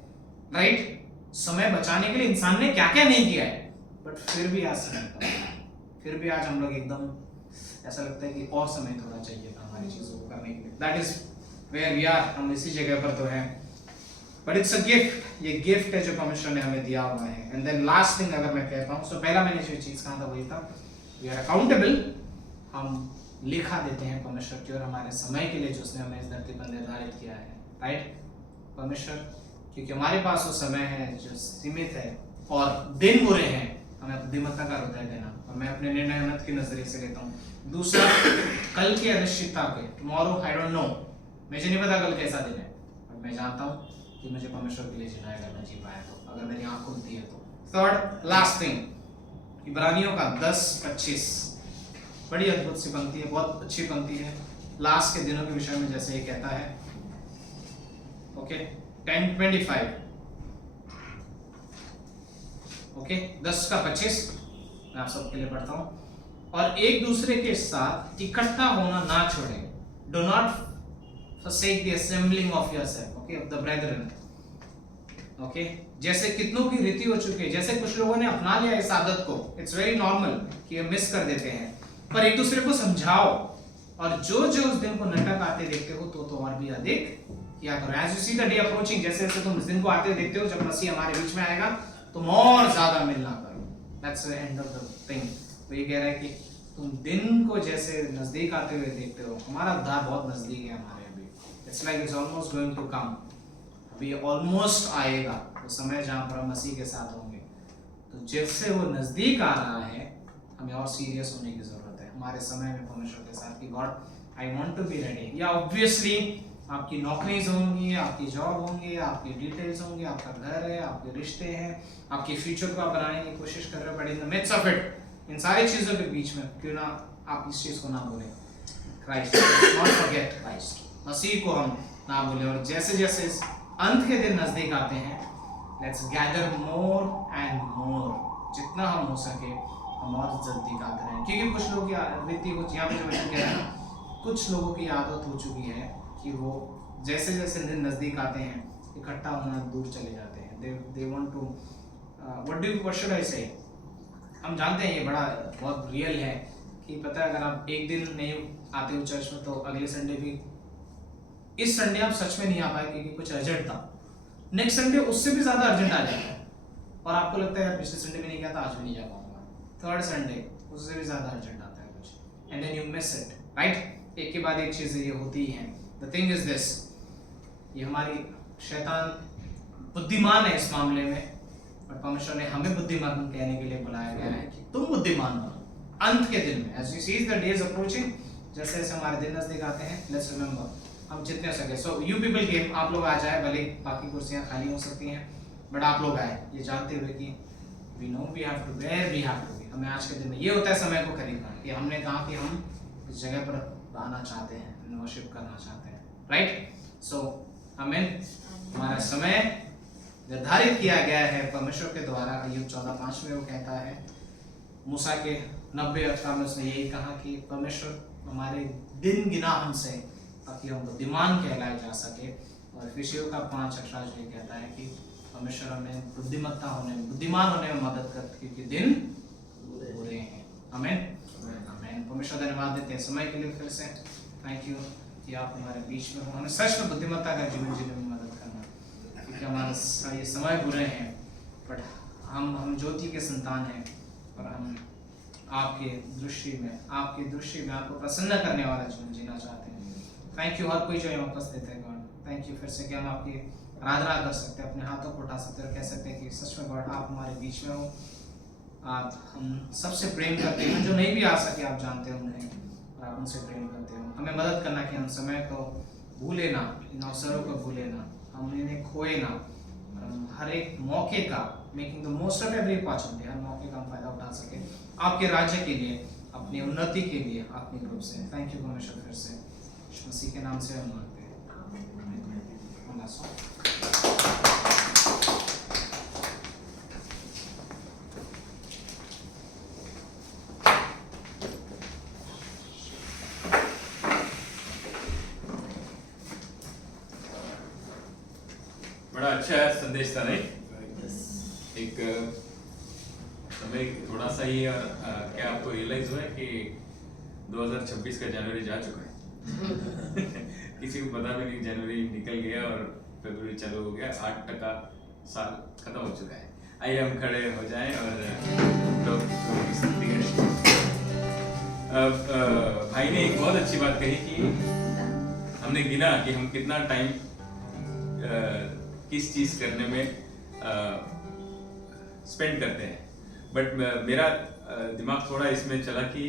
राइट। समय बचाने के लिए इंसान ने क्या क्या नहीं किया है, बट फिर भी आज समय पर, फिर भी आज हम लोग एकदम ऐसा लगता है कि और समय थोड़ा चाहिए था हमारी चीज़ों को करने के लिए। That is where we are, हम इसी जगह पर तो हैं, बट इट्स अ गिफ्ट, ये गिफ्ट है जो परमेश्वर ने हमें दिया हुआ है। एंड देन लास्ट थिंग अगर मैं कहता हूँ, सो पहला मैंने जो चीज़ कहा था वही था, वी आर अकाउंटेबल, हम लिखा देते हैं परमेश्वर की और हमारे समय के लिए जो उसने हमें इस धरती पर निर्धारित किया है, राइट। परमेश्वर, क्योंकि हमारे पास वो समय है जो सीमित है और दिन बुरे हैं, हमें बुद्धिमत्ता का हृदय देना, और मैं अपने निर्णय उन्नत के नजरिए से लेता हूँ। दूसरा, कल की अनिश्चितता पे, टुमारो आई डोंट नो, मुझे नहीं पता कल कैसा दिन है, और मैं जानता हूँ कि मुझे परमेश्वर के लिए जीना है, अगर मैं जी पाया तो, अगर मेरी आँख खुलती है तो। थर्ड लास्ट थिंग, इब्रानियों का 10:25, बड़ी अद्भुत सी पंक्ति है, बहुत अच्छी पंक्ति है, लास्ट के दिनों के विषय में जैसे ये कहता है। ओके 10:25, ओके 10:25 मैं आप सबके लिए पढ़ता हूँ। और एक दूसरे के साथ इकट्ठा होना ना छोड़ें, do not forsake the assembling of yourself, okay, of the brethren, okay, जैसे कितनों की रीति हो चुकी है, जैसे कुछ लोगों ने अपना लिया इस आदत को, इट्स वेरी नॉर्मल कि हम मिस कर देते हैं, पर एक दूसरे को समझाओ, और जो जो उस दिन को नटक आते देखते हो तो और भी अधिक किया करो। As you see the day approaching, जैसे जैसे तुम इस दिन को आते देखते हो जब मसीह हमारे बीच में आएगा, तुम और ज्यादा मिलना करो। That's the end of the thing. तो ये कह रहा है कि तुम दिन को जैसे नजदीक आते हुए देखते हो, हमारा उद्धार बहुत नजदीक है हमारे, अभी it's like it's almost going to come, अभी ऑलमोस्ट आएगा वो समय जहाँ पर हम मसीह के साथ होंगे। तो जैसे वो नजदीक आ रहा है, हमें और सीरियस होने की जरूरत है हमारे समय में परमेश्वर के साथ कि God I want to be ready. या ऑब्वियसली आपकी नौकरीज होंगी, आपकी जॉब होंगी, आपकी डिटेल्स होंगी, आपका घर है, आपके रिश्ते हैं, आपके फ्यूचर को आप बनाने की कोशिश कर रहे हो, but in the midst of it, इन सारी चीजों के बीच में क्यों ना आप इस चीज को ना भूलें, क्राइस्ट, नॉट फॉरगेट क्राइस्ट, मसीह को हम ना भूलें। और जैसे जैसे इस अंत के दिन नजदीक आते हैं, let's gather more and more, जितना हम हो सके हम और जल्दी गाते रहें, क्योंकि कुछ लोगों की रीति, कुछ यहाँ पे जो मैं कह रहा हूँ, कुछ लोगों की आदत हो चुकी है कि वो जैसे जैसे दिन नजदीक आते हैं इकट्ठा होना दूर चले जाते हैं। They want to what should I say, हम जानते हैं ये बड़ा बहुत रियल है कि पता है, अगर आप एक दिन नहीं आते हो चर्च में तो अगले संडे भी, इस संडे आप सच में नहीं आ पाए क्योंकि कुछ अर्जेंट था, नेक्स्ट संडे उससे भी ज्यादा अर्जेंट आ जाता है और आपको लगता है यार पिछले संडे में नहीं गया था, आज भी नहीं जा पाऊंगा, थर्ड संडे उससे भी ज्यादा अर्जेंट आता है कुछ, and then you miss it, right. एक के बाद एक चीजें ये होती हैं। द थिंग इज दिस, ये हमारी शैतान बुद्धिमान है इस मामले में, और परमेश्वर ने हमें बुद्धिमान कहने के लिए बुलाया गया है कि तुम बुद्धिमान बनो अंत के दिन में। As you see the days approaching, जैसे जैसे हमारे दिन नजदीक आते हैं, लेट्स रिमेंबर हम जितने सके, सो यू पीपल केम, आप लोग आ जाए, भले बाकी कुर्सियां खाली हो सकती हैं बट आप लोग आए, ये जानते हुए कि we know we have to, where we have to be. हमें आज के दिन में ये होता है समय को खरीदना, कि हमने कहा कि हम इस जगह पर आना चाहते हैं, वर्शिप करना चाहते हैं, राइट। सो हमें हमारा समय निर्धारित किया गया है परमेश्वर के द्वारा। अय्यूब 14:5 में वो कहता है, मूसा के 90 अध्याय में उसने यही कहा कि परमेश्वर हमारे दिन गिना हमसे ताकि हम बुद्धिमान कहलाए जा सके। और फिशियों का 5:18 ये कहता है कि परमेश्वर हमें बुद्धिमान होने में मदद करते, क्योंकि दिन बुरे हैं। आमीन आमीन। परमेश्वर धन्यवाद देते हैं समय के लिए, फिर से थैंक यू कि आप हमारे बीच में हो, हमें सच में बुद्धिमत्ता का जीवन जीने में मदद करना, क्योंकि हमारे ये समय बुरे हैं, बट हम ज्योति के संतान हैं और हम आपके दृष्टि में आपको प्रसन्न करने वाला जीवन जीना चाहते हैं। थैंक यू हर कोई जो यहाँ उपस्थित है गॉड, थैंक यू फिर से कि हम आपकी आराधना कर सकते हैं, अपने हाथों को उठा सकते हैं और कह सकते हैं कि सच में गॉड आप हमारे बीच में हो, आप हम सबसे प्रेम करते हैं, जो नहीं भी आ सके आप जानते हो उन्हें, और आप उनसे प्रेम करते हो। हमें मदद करना कि हम समय को भूले ना, इन अवसरों को भूले ना, हम इन्हें खोए ना, और हम हर एक मौके का, making the most of every opportunity, हर मौके का हम फायदा उठा सके आपके राज्य के लिए, अपनी उन्नति के लिए, आत्मिक रूप से। थैंक यू परमेश्वर, फिर से मसीह के नाम से हम मांगते हैं। बड़ा अच्छा संदेश था नहीं? एक समय थोड़ा सा ही, और क्या आपको रियलाइज हुआ है कि 2026 का जनवरी जा चुका है। किसी को पता भी नहीं, जनवरी निकल गया और फरवरी चालू हो गया। 8 का साल खत्म हो चुका है। आइए हम खड़े हो जाएं और लोग की स्तुति करें। भाई ने एक बहुत अच्छी बात कही कि हमने गिना कि हम कितना टाइम किस चीज करने में स्पेंड करते हैं। बट मेरा दिमाग थोड़ा इसमें चला कि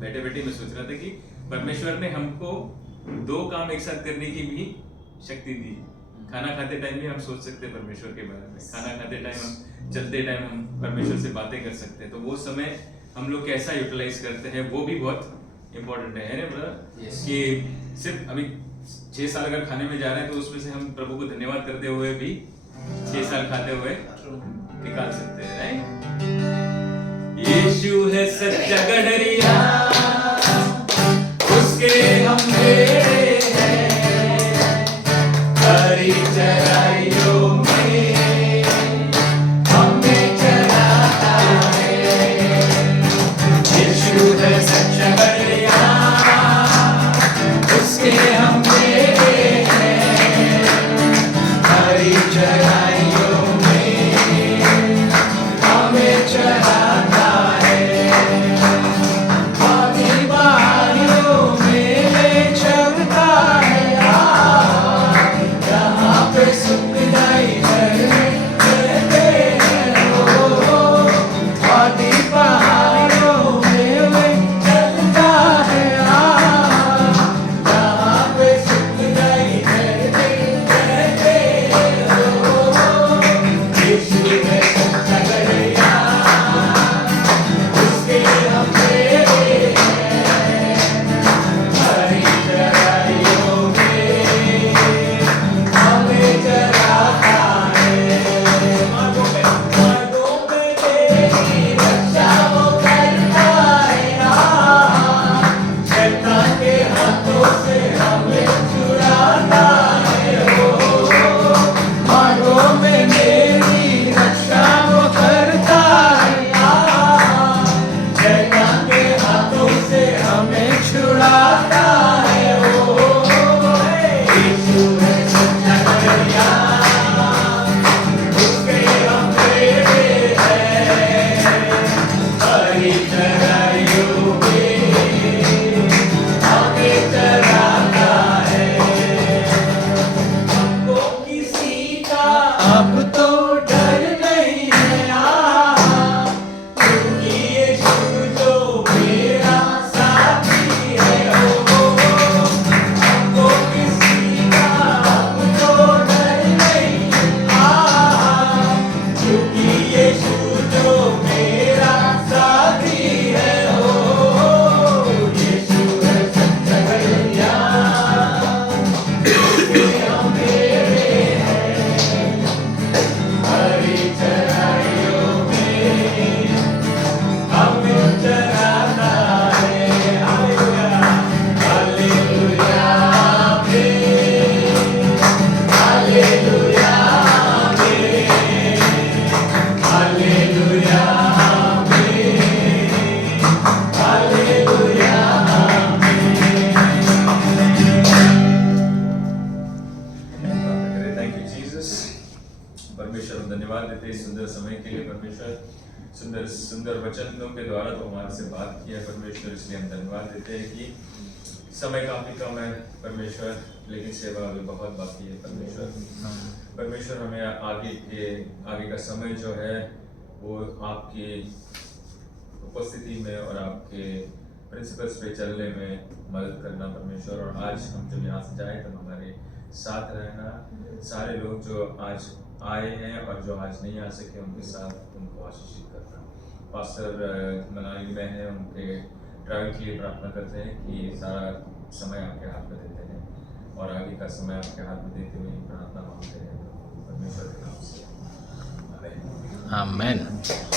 बैठे बैठे मैं सोच रहा था कि परमेश्वर ने हमको 2 काम एक साथ करने की भी शक्ति दी। खाना खाते टाइम भी हम सोच सकते हैं परमेश्वर के बारे में, खाना खाते टाइम हम, चलते टाइम हम परमेश्वर से बातें कर सकते हैं। तो वो समय हम लोग कैसा यूटिलाइज करते हैं वो भी बहुत इम्पोर्टेंट है ना ब्रदर? कि सिर्फ अभी 6 साल अगर खाने में जा रहे हैं तो उसमें से हम प्रभु को धन्यवाद करते हुए भी 6 साल खाते हुए निकाल सकते हैं, राइट? यीशु है सच्चा गडरिया, उसके हम भेड़े हैं, हरी चराइयों में हमें चराता है। यीशु है सच्चा गडरिया, उसके हम भेड़े हैं, हरी चराइयों में हमें चराता है। पानी बारियों में ले चलता है, यहाँ पे सुखदाई रहते हैं वो। पानी पहाड़ों में ले चलता है, यहाँ पे सुखदाई रहते हैं वो। यीशु है सच्चा गडरिया, उसके हम भेड़े हैं, हरी चराइयों में हमें चराता है। मार्गों में तेरी रक्षा वो करता है, शैतान के हाथों से हमें छुड़ाता है वो। मार्गों में मेरी रक्षा वो करता है, शैतान के हाथों से हमें छुड़ाता है वो। यीशु है सच्चा गडरिया, उसके हम भेड़े हैं, हरी चराइयों में हमें चराता है। हमको किसी का अब तो डर नहीं है, क्योंकि यीशु जो मेरा साथी है वो। हमको किसी का अब तो डर नहीं है, क्योंकि यीशु जो मेरा साथी है वो। यीशु है सच्चा गडरिया, उसके हम भेड़े हैं, हरी चराइयों में हमें चराता है। हालेलुया, हालेलुया आमीन, हालेलुया आमीन, हालेलुया आमीन, हालेलुया आमीन। Thank you Jesus. परमेश्वर हम धन्यवाद देते हैं इस सुंदर समय के लिए। परमेश्वर सुंदर सुंदर वचनों के द्वारा तो हमारे से बात किया परमेश्वर, इसलिए हम धन्यवाद देते हैं कि समय काफी कम है परमेश्वर, लेकिन सेवा अभी बहुत बाकी है परमेश्वर। परमेश्वर हमें आगे का समय जो है वो आपकी उपस्थिति में और आपके प्रिंसिपल्स पे चलने में मदद करना परमेश्वर। और आज हम जब यहाँ से जाए तब हमारे साथ रहना, सारे लोग जो आज आए हैं और जो आज नहीं आ सके उनके साथ उनको आशीषित करना। पास्टर मनाली में है, उनके ट्रैवल के लिए प्रार्थना करते हैं कि सारा समय आपके हाथ में देते हैं और आगे का समय आपके हाथ में देते हुए प्रार्थना मांगते हैं परमेश्वर के नाम से। आमीन।